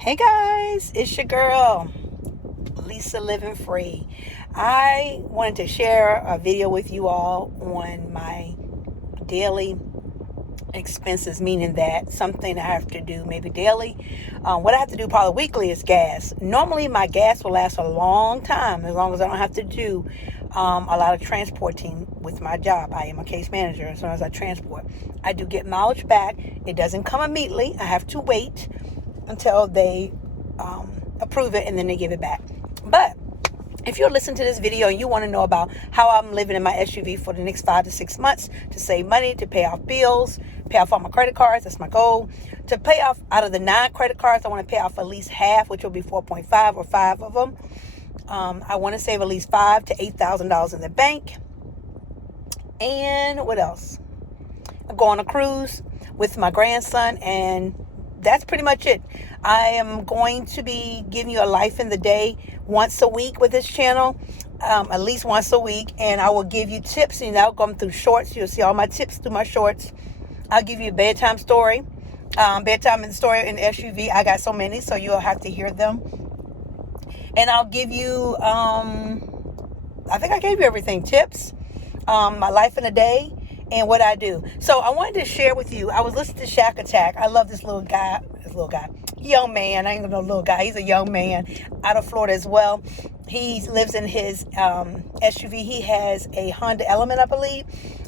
Hey guys, it's your girl, Lisa Living Free. I wanted to share a video with you all on my daily expenses, meaning that something I have to do maybe daily. What I have to do probably weekly is gas. Normally my gas will last a long time as long as I don't have to do a lot of transporting with my job. I am a case manager, as long as I transport. I do get mileage back. It doesn't come immediately. I have to wait until they approve it and then they give it back. But if you're listening to this video and you want to know about how I'm living in my SUV for the next 5 to 6 months to save money, to pay off bills, pay off all my credit cards, that's my goal. To pay off out of the 9 credit cards, I want to pay off at least half, which will be 4.5 or 5 of them. I want to save at least $5,000 to $8,000 in the bank. And what else? I go on a cruise with my grandson, and that's pretty much it. I am going to be giving you a life in the day once a week with this channel, at least once a week, and I will give you tips, and I'll go through shorts. You'll see all my tips through my shorts. I'll give you a bedtime story, bedtime and story in the SUV. I got so many, so you'll have to hear them. And I'll give you, I think I gave you everything, tips, my life in a day, and what I do. So I wanted to share with you, I was listening to Shack Attack. I love this little guy, young man. I ain't gonna know little guy. He's a young man out of Florida as well. He lives in his SUV. He has a Honda Element, I believe.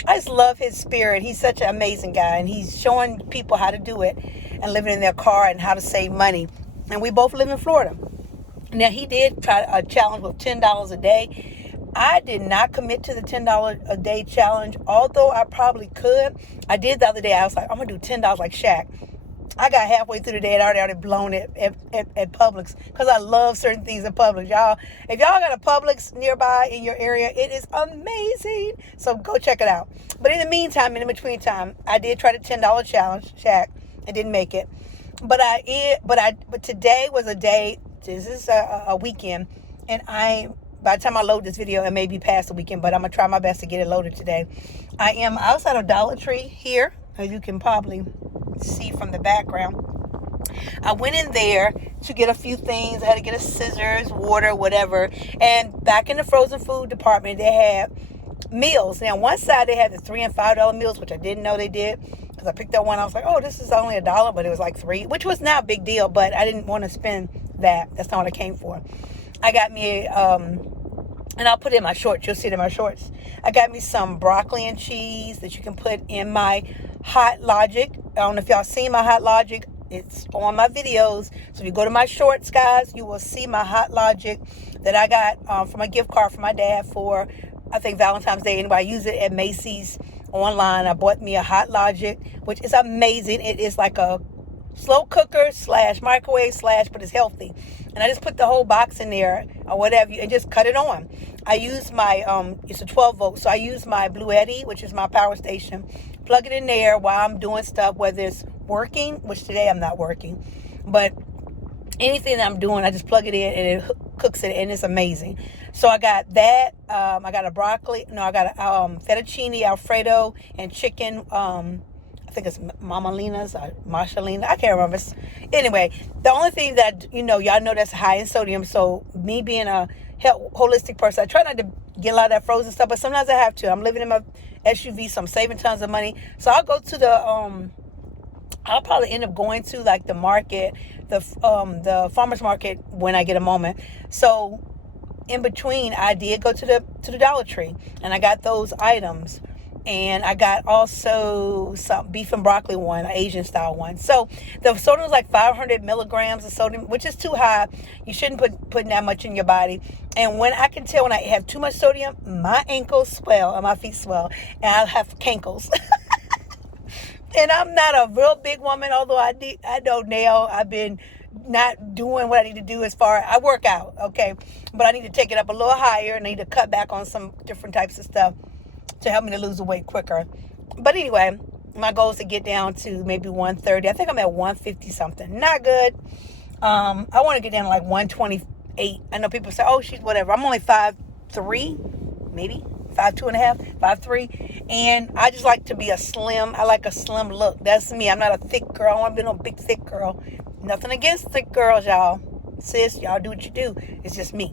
I just love his spirit. He's such an amazing guy, and he's showing people how to do it and living in their car and how to save money. And we both live in Florida. Now, he did try a challenge with $10 a day. I did not commit to the $10 a day challenge, although I probably could. I did the other day. I was like, I'm going to do $10 like Shaq. I got halfway through the day and I already blown it at Publix because I love certain things at Publix. Y'all, if y'all got a Publix nearby in your area, it is amazing. So go check it out. But in the meantime, in the between time, I did try the $10 challenge, Shaq. I didn't make it. But today was a day, this is a weekend, and by the time I load this video, it may be past the weekend, but I'm going to try my best to get it loaded today. I am outside of Dollar Tree here, as you can probably see from the background. I went in there to get a few things. I had to get a scissors, water, whatever. And back in the frozen food department, they had meals. Now, on one side, they had the $3 and $5 meals, which I didn't know they did. Because I picked up one, I was like, oh, this is only $1, but it was like $3, which was not a big deal, but I didn't want to spend that. That's not what I came for. I got me, and I'll put it in my shorts. You'll see it in my shorts. I got me some broccoli and cheese that you can put in my Hot Logic. I don't know if y'all seen my Hot Logic. It's on my videos. So if you go to my shorts, guys, you will see my Hot Logic that I got from a gift card from my dad for, I think, Valentine's Day. Anyway, I use it at Macy's online. I bought me a Hot Logic, which is amazing. It is like a slow cooker / microwave / but it's healthy. And I just put the whole box in there or whatever and just cut it on. I use my, it's a 12 volt. So I use my Blue Eddy, which is my power station. Plug it in there while I'm doing stuff, whether it's working, which today I'm not working. But anything that I'm doing, I just plug it in and it cooks it, and it's amazing. So I got that. I got a fettuccine Alfredo and chicken, I think it's Mamalina's or Marshalina. I can't remember. Anyway, the only thing that, y'all know that's high in sodium. So me being a holistic person, I try not to get a lot of that frozen stuff, but sometimes I have to. I'm living in my SUV, so I'm saving tons of money. So I'll go to I'll probably end up going to like the market, the farmer's market when I get a moment. So in between, I did go to the Dollar Tree, and I got those items. And I got also some beef and broccoli one, an Asian style one. So the sodium was like 500 milligrams of sodium, which is too high. You shouldn't put that much in your body. And when I can tell when I have too much sodium, my ankles swell and my feet swell, and I have cankles. And I'm not a real big woman, although I don't nail. I've been not doing what I need to do as far I work out, okay? But I need to take it up a little higher, and I need to cut back on some different types of stuff to help me to lose the weight quicker. But anyway, my goal is to get down to maybe 130. I think I'm at 150 something. Not good. I want to get down to like 128. I know people say, oh, she's whatever. I'm only 5'3", maybe 5'2.5", 5'3", and I just like to be I like a slim look. That's me. I'm not a thick girl. I don't want to be no big thick girl. Nothing against the girls, y'all. Sis, y'all do what you do. It's just me.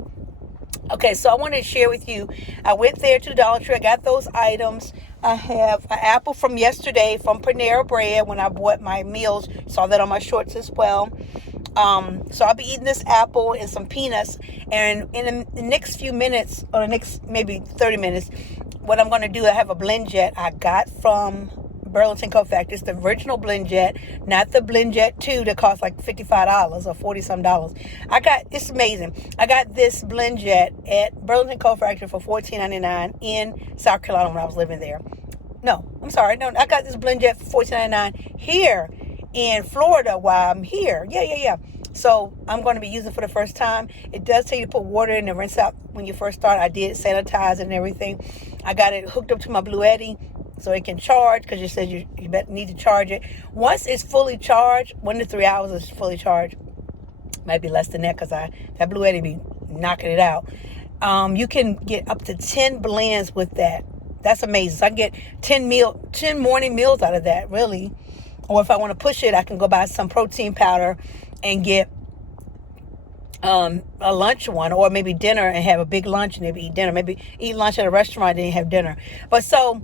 Okay, so I wanted to share with you. I went there to the Dollar Tree. I got those items. I have an apple from yesterday from Panera Bread when I bought my meals. Saw that on my shorts as well. So I'll be eating this apple and some peanuts. And in the next few minutes, or the next maybe 30 minutes, what I'm going to do, I have a blend jet I got from Burlington Coat Factory. It's the original blend jet, not the blend jet 2 that costs like $55 or $40-some. It's amazing. I got this blend jet at Burlington Coat Factory for $14.99 in South Carolina when I was living there. No, I'm sorry. No, I got this blend jet for $14.99 here in Florida while I'm here. Yeah. So I'm going to be using it for the first time. It does tell you to put water in and rinse out when you first start. I did sanitize it and everything. I got it hooked up to my Blue Eddy so it can charge, because you said you need to charge it. Once it's fully charged, 1 to 3 hours is fully charged. Might be less than that because that Blue Eddy be knocking it out. You can get up to 10 blends with that. That's amazing. So I can get 10 morning meals out of that, really. Or if I want to push it, I can go buy some protein powder and get a lunch one, or maybe dinner and have a big lunch and maybe eat dinner. Maybe eat lunch at a restaurant and then have dinner. But so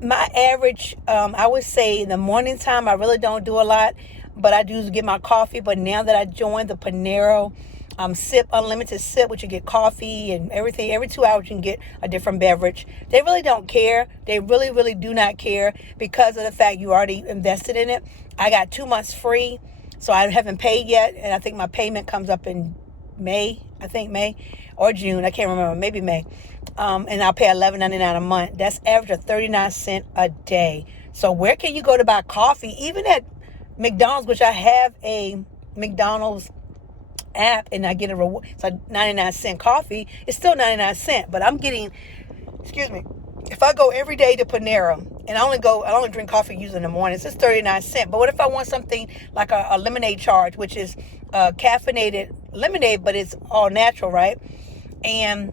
my average, I would say in the morning time, I really don't do a lot, but I do get my coffee. But now that I joined the Panera Sip, unlimited sip, which you get coffee and everything, every 2 hours you can get a different beverage. They really don't care. They really, really do not care, because of the fact you already invested in it. I got 2 months free, so I haven't paid yet, and I think my payment comes up in May or June. I can't remember, maybe May. And I'll pay $11.99 a month. That's average of 39 cents a day. So where can you go to buy coffee? Even at McDonald's, which I have a McDonald's app and I get a reward. It's a 99-cent coffee. It's still 99 cents, but I'm getting, if I go every day to Panera and I only drink coffee usually in the morning, it's 39 cents. But what if I want something like a lemonade charge, which is caffeinated lemonade, but it's all natural, right? And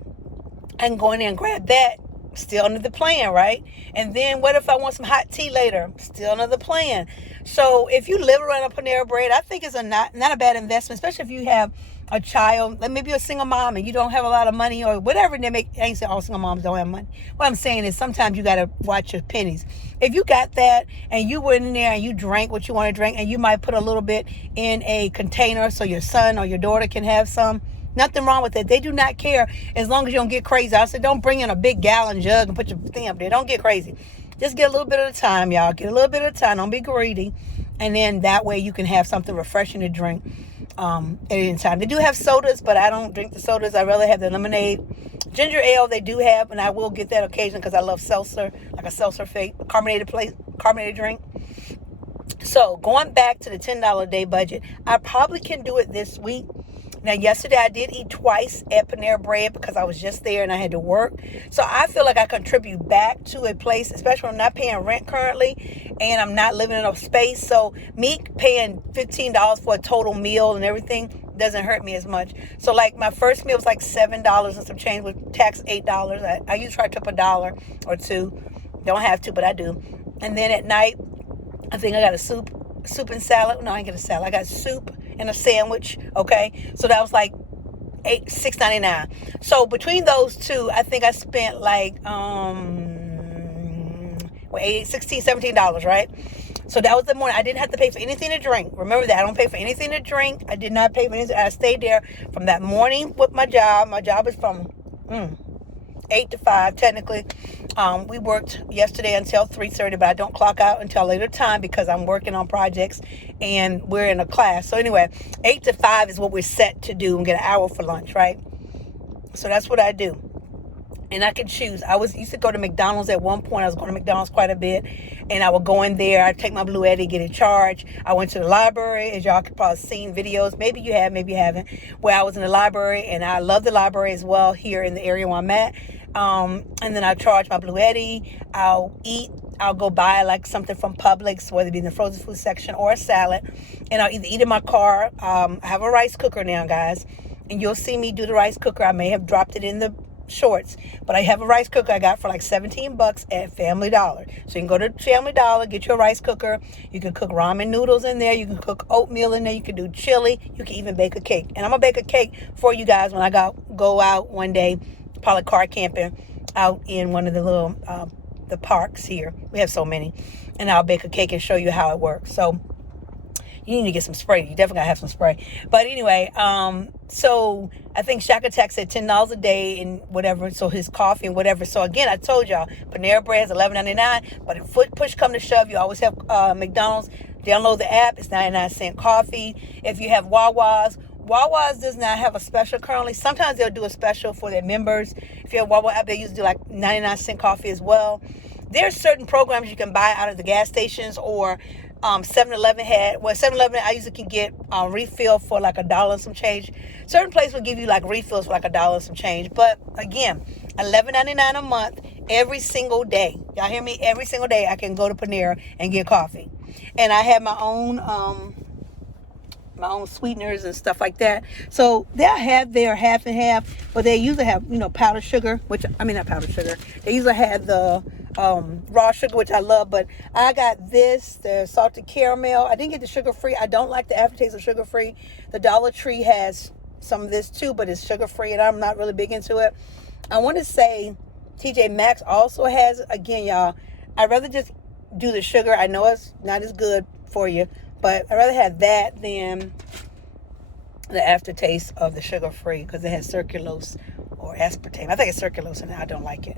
I can go in there and grab that, still under the plan, right? And then what if I want some hot tea later? Still another plan. So if you live around a Panera Bread, I think it's not a bad investment, especially if you have a child, like maybe a single mom and you don't have a lot of money or whatever. I ain't saying all single moms don't have money. What I'm saying is sometimes you got to watch your pennies. If you got that and you went in there and you drank what you want to drink, and you might put a little bit in a container so your son or your daughter can have some, nothing wrong with it. They do not care as long as you don't get crazy. I said, don't bring in a big gallon jug and put your thing up there. Don't get crazy. Just get a little bit at a time, y'all. Get a little bit at a time. Don't be greedy. And then that way you can have something refreshing to drink at any time. They do have sodas, but I don't drink the sodas. I rather have the lemonade. Ginger ale they do have, and I will get that occasionally because I love seltzer, like a seltzer carbonated drink. So going back to the $10 a day budget, I probably can do it this week. Now, yesterday I did eat twice at Panera Bread because I was just there and I had to work. So I feel like I contribute back to a place, especially when I'm not paying rent currently and I'm not living in a space. So me paying $15 for a total meal and everything doesn't hurt me as much. So like my first meal was like $7 and some change with tax, $8. I usually try to tip $1 or $2. Don't have to, but I do. And then at night, I think I got a soup and salad. No, I didn't get a salad. I got soup and a sandwich. Okay, so that was like $6.99. So between those two, I think I spent like $17, right? So that was the morning. I didn't have to pay for anything to drink. Remember that. I don't pay for anything to drink. I did not pay for anything. I stayed there from that morning with my job. My job is from 8 to 5 technically. We worked yesterday until 3:30, but I don't clock out until later time because I'm working on projects and we're in a class. So anyway, 8 to 5 is what we're set to do and get an hour for lunch, right? So that's what I do. And I can choose. I used to go to McDonald's at one point. I was going to McDonald's quite a bit. And I would go in there. I'd take my Blue Eddy, get it charged. I went to the library, as y'all could probably seen videos. Maybe you have, maybe you haven't. Where I was in the library. And I love the library as well here in the area where I'm at. And then I charge my Blue Eddy. I'll eat. I'll go buy like something from Publix, whether it be in the frozen food section or a salad. And I'll either eat in my car. I have a rice cooker now, guys. And you'll see me do the rice cooker. I may have dropped it in the shorts. But I have a rice cooker I got for like $17 at Family Dollar. So you can go to Family Dollar, get your rice cooker. You can cook ramen noodles in there. You can cook oatmeal in there. You can do chili. You can even bake a cake. And I'm going to bake a cake for you guys when I go out one day, probably car camping out in one of the little the parks here. We have so many. And I'll bake a cake and show you how it works. So you need to get some spray. You definitely got to have some spray. But anyway, so I think Shack Attack said $10 a day and whatever. So his coffee and whatever. So again, I told y'all, Panera Bread is $11.99. But if push come to shove, you always have McDonald's. Download the app. It's 99-cent coffee. If you have Wawa's does not have a special currently. Sometimes they'll do a special for their members. If you have Wawa app, they usually do like 99-cent coffee as well. There's certain programs you can buy out of the gas stations or 7-Eleven had. Well, 7-Eleven I usually can get refill for like $1 and some change. Certain places will give you like refills for like $1 and some change. But again, $11.99 a month every single day. Y'all hear me? Every single day I can go to Panera and get coffee. And I have my own sweeteners and stuff like that. So they'll have their half and half, but they usually have, powdered sugar, not powdered sugar. They usually have the raw sugar, which I love, but I got the salted caramel. I didn't get the sugar-free. I don't like the aftertaste of sugar-free. The Dollar Tree has some of this too, but it's sugar-free, and I'm not really big into it. I want to say TJ Maxx also has, again, y'all, I'd rather just do the sugar. I know it's not as good for you, but I'd rather have that than the aftertaste of the sugar-free because it has sucralose or aspartame. I think it's sucralose, and I don't like it.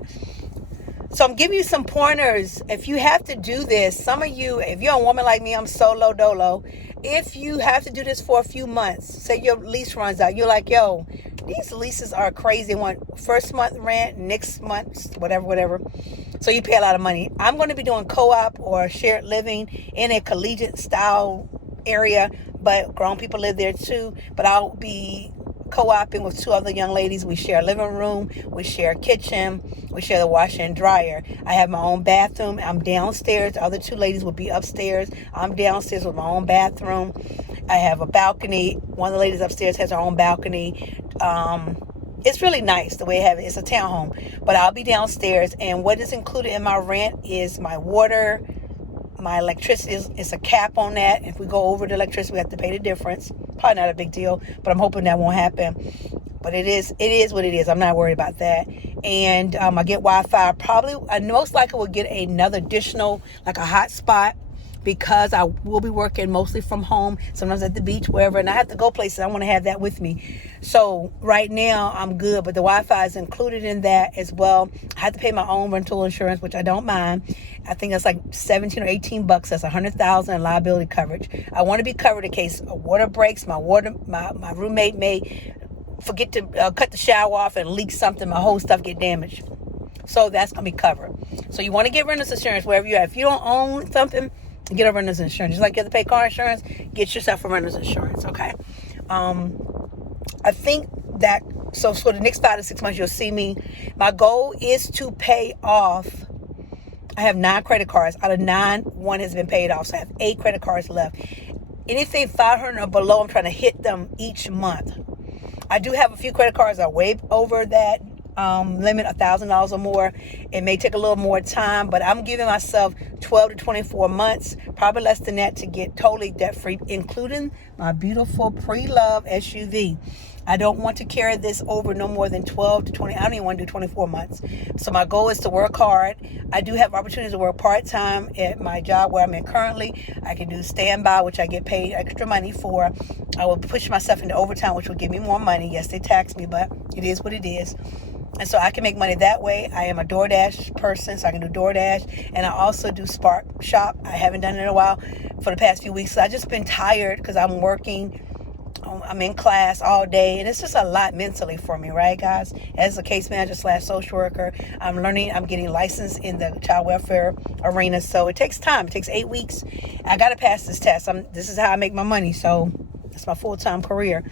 So I'm giving you some pointers. If you have to do this, some of you, if you're a woman like me, I'm solo dolo. If you have to do this for a few months, say your lease runs out, you're like, yo, these leases are crazy. Want first month rent, next month, whatever. So you pay a lot of money. I'm going to be doing co-op or shared living in a collegiate style area, but grown people live there too. But I'll be co-oping with two other young ladies. We share a living room, we share a kitchen, we share the washer and dryer. I have my own bathroom. I'm downstairs. The other two ladies will be upstairs. I'm downstairs with my own bathroom. I have a balcony. One of the ladies upstairs has her own balcony. It's really nice the way I have it. It's a townhome, but I'll be downstairs, and what is included in my rent is my water, my electricity. Is a cap on that. If we go over the electricity, we have to pay the difference. Probably not a big deal, but I'm hoping that won't happen. But it is what it is. I'm not worried about that. And I get Wi-Fi. I most likely will get another additional, like a hotspot, because I will be working mostly from home, sometimes at the beach, wherever, and I have to go places. I want to have that with me. So right now I'm good, but the Wi-Fi is included in that as well. I have to pay my own rental insurance, which I don't mind. I think that's like $17 or $18. That's $100,000 in liability coverage. I want to be covered in case a water breaks. My roommate may forget to cut the shower off and leak something. My whole stuff get damaged. So that's going to be covered. So you want to get renter's insurance wherever you're at. If you don't own something, get a renter's insurance. Just like you have to pay car insurance, get yourself a renter's insurance, okay? I think that, so for the next 5 to 6 months, you'll see me. My goal is to pay off. I have 9 credit cards. Out of 9, 1 has been paid off. So I have 8 credit cards left. Anything 500 or below, I'm trying to hit them each month. I do have a few credit cards that are way over that limit, $1,000 or more. It may take a little more time, but I'm giving myself 12 to 24 months, probably less than that, to get totally debt free, including my beautiful pre-love SUV. I don't want to carry this over no more than 12 to 20. I don't even want to do 24 months. So my goal is to work hard. I do have opportunities to work part-time at my job where I'm in currently. I can do standby, which I get paid extra money for. I will push myself into overtime, which will give me more money. Yes, they tax me, but it is what it is. And so I can make money that way. I am a DoorDash person, so I can do DoorDash. And I also do Spark Shop. I haven't done it in a while for the past few weeks. So I've just been tired because I'm working. I'm in class all day, and it's just a lot mentally for me, right, guys? As a case manager / social worker, I'm getting licensed in the child welfare arena, so it takes time. It takes 8 weeks. I got to pass this test. This is how I make my money, so it's my full-time career.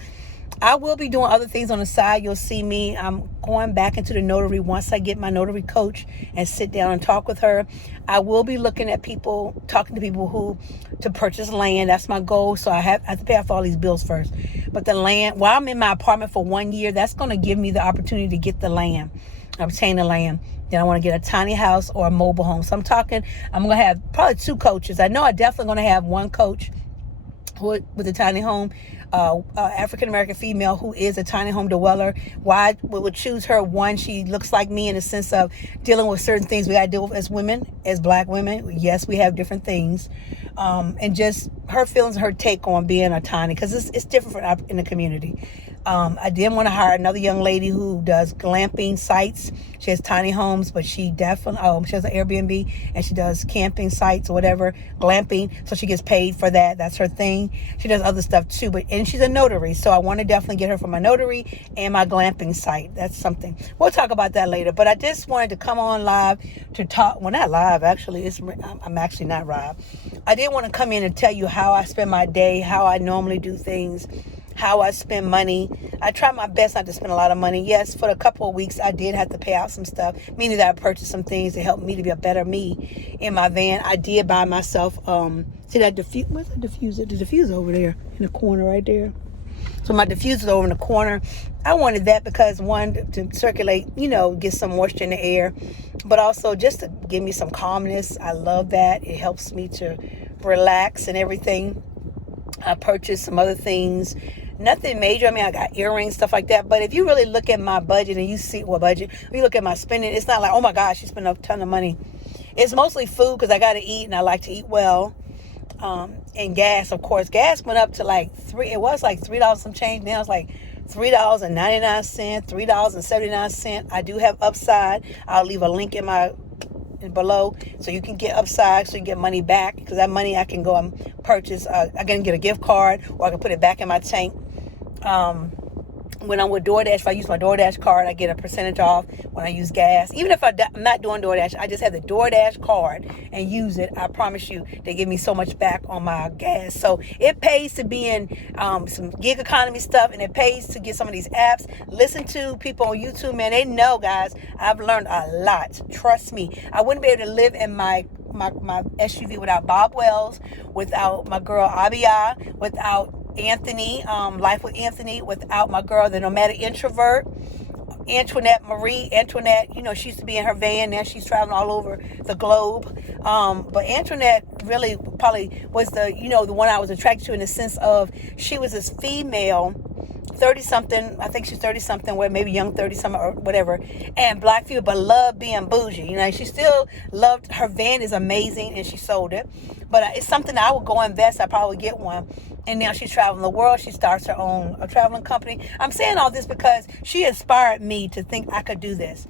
I will be doing other things on the side. You'll see me. I'm going back into the notary once I get my notary coach and sit down and talk with her. I will be looking at people, talking to people to purchase land. That's my goal. So I have to pay off all these bills first. But the land, while I'm in my apartment for 1 year, that's going to give me the opportunity to get the land, obtain the land. Then I want to get a tiny house or a mobile home. So I'm going to have probably 2 coaches. I know I'm definitely going to have one coach with a tiny home, African-American female who is a tiny home dweller. Why we would choose her? One, she looks like me in the sense of dealing with certain things we got to deal with as women, as black women. Yes, we have different things. And just her feelings, her take on being a tiny, because it's different in the community. I did want to hire another young lady who does glamping sites. She has tiny homes, but she definitely, she has an Airbnb and she does camping sites or whatever, glamping. So she gets paid for that. That's her thing. She does other stuff too, and she's a notary. So I want to definitely get her for my notary and my glamping site. That's something. We'll talk about that later. But I just wanted to come on live to talk. Well, not live, actually. I'm actually not live. I did want to come in and tell you how I spend my day, how I normally do things, how I spend money. I try my best not to spend a lot of money. Yes, for a couple of weeks, I did have to pay out some stuff, meaning that I purchased some things to help me to be a better me in my van. I did buy myself, see that diffuser? Where's the diffuser? The diffuser over there in the corner right there. So my diffuser's over in the corner. I wanted that because, one, to circulate, get some moisture in the air, but also just to give me some calmness. I love that. It helps me to relax and everything. I purchased some other things. Nothing major. I mean, I got earrings, stuff like that. But if you really look at my budget and you see if you look at my spending, it's not like, oh my gosh, you spent a ton of money. It's mostly food because I got to eat and I like to eat well. And gas, of course. Gas went up to like it was like $3 some change. Now it's like $3.99, $3.79. I do have Upside. I'll leave a link below so you can get Upside, so you can get money back, because that money I can go and purchase. I can get a gift card, or I can put it back in my tank. When I'm with DoorDash, if I use my DoorDash card, I get a percentage off when I use gas. Even if I'm not doing DoorDash, I just have the DoorDash card and use it. I promise you, they give me so much back on my gas. So it pays to be in some gig economy stuff, and it pays to get some of these apps. Listen to people on YouTube, man. They know, guys. I've learned a lot. Trust me. I wouldn't be able to live in my SUV without Bob Wells, without my girl Abia, without Anthony, Life with Anthony, without my girl, the nomadic introvert, Antoinette, she used to be in her van. Now she's traveling all over the globe. But Antoinette really probably was the one I was attracted to, in the sense of she was this female, 30-something, I think she's 30-something, where maybe young 30-something or whatever, and black female, but loved being bougie. She still loved, her van is amazing, and she sold it. But it's something I would go invest. I probably get one. And now she's traveling the world. She starts her own traveling company. I'm saying all this because she inspired me to think I could do this.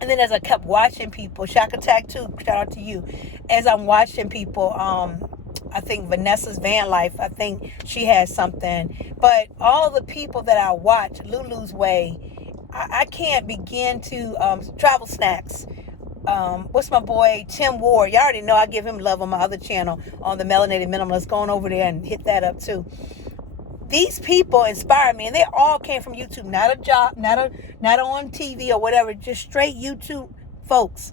And then as I kept watching people, Shaka Tag too, shout out to you. As I'm watching people, I think Vanessa's van life, I think she has something. But all the people that I watch, Lulu's Way, I can't begin to, Travel Snacks. What's my boy Tim Ward? Y'all already know I give him love on my other channel, on the Melanated Minimalist. Going over there and hit that up too. These people inspire me, and they all came from YouTube. Not a job, not on TV or whatever. Just straight YouTube folks.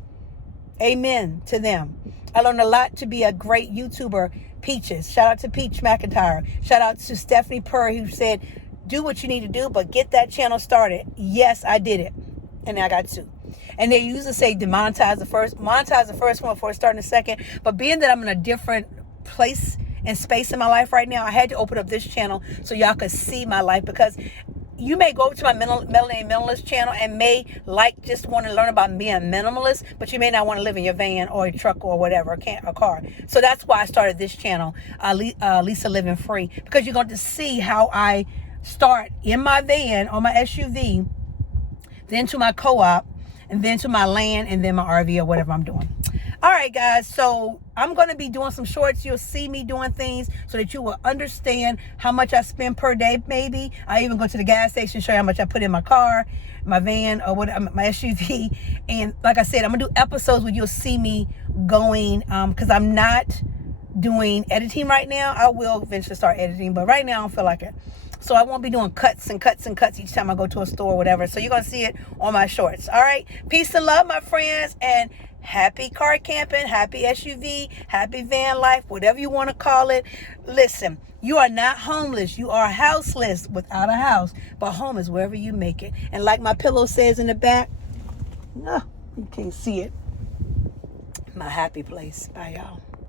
Amen to them. I learned a lot to be a great YouTuber. Peaches. Shout out to Peach McIntyre. Shout out to Stephanie Purr, who said, "Do what you need to do, but get that channel started." Yes, I did it, and I got 2. And they used to say monetize the first one before starting the second. But being that I'm in a different place and space in my life right now, I had to open up this channel so y'all could see my life. Because you may go over to my Melanated Minimalist channel and may just want to learn about being a minimalist, but you may not want to live in your van or a truck or whatever, a car. So that's why I started this channel, Lisa Living Free, because you're going to see how I start in my van or my SUV, then to my co-op, and then to my land, and then my RV or whatever I'm doing. All right, guys. So I'm going to be doing some shorts. You'll see me doing things so that you will understand how much I spend per day, maybe. I even go to the gas station, show you how much I put in my car, my van, or my SUV. And like I said, I'm going to do episodes where you'll see me going, because I'm not doing editing right now. I will eventually start editing, but right now I don't feel like it. So I won't be doing cuts and cuts and cuts each time I go to a store or whatever. So you're going to see it on my shorts. All right. Peace and love, my friends. And happy car camping, happy SUV, happy van life, whatever you want to call it. Listen, you are not homeless. You are houseless without a house. But home is wherever you make it. And like my pillow says in the back, no, you can't see it. My happy place. Bye, y'all.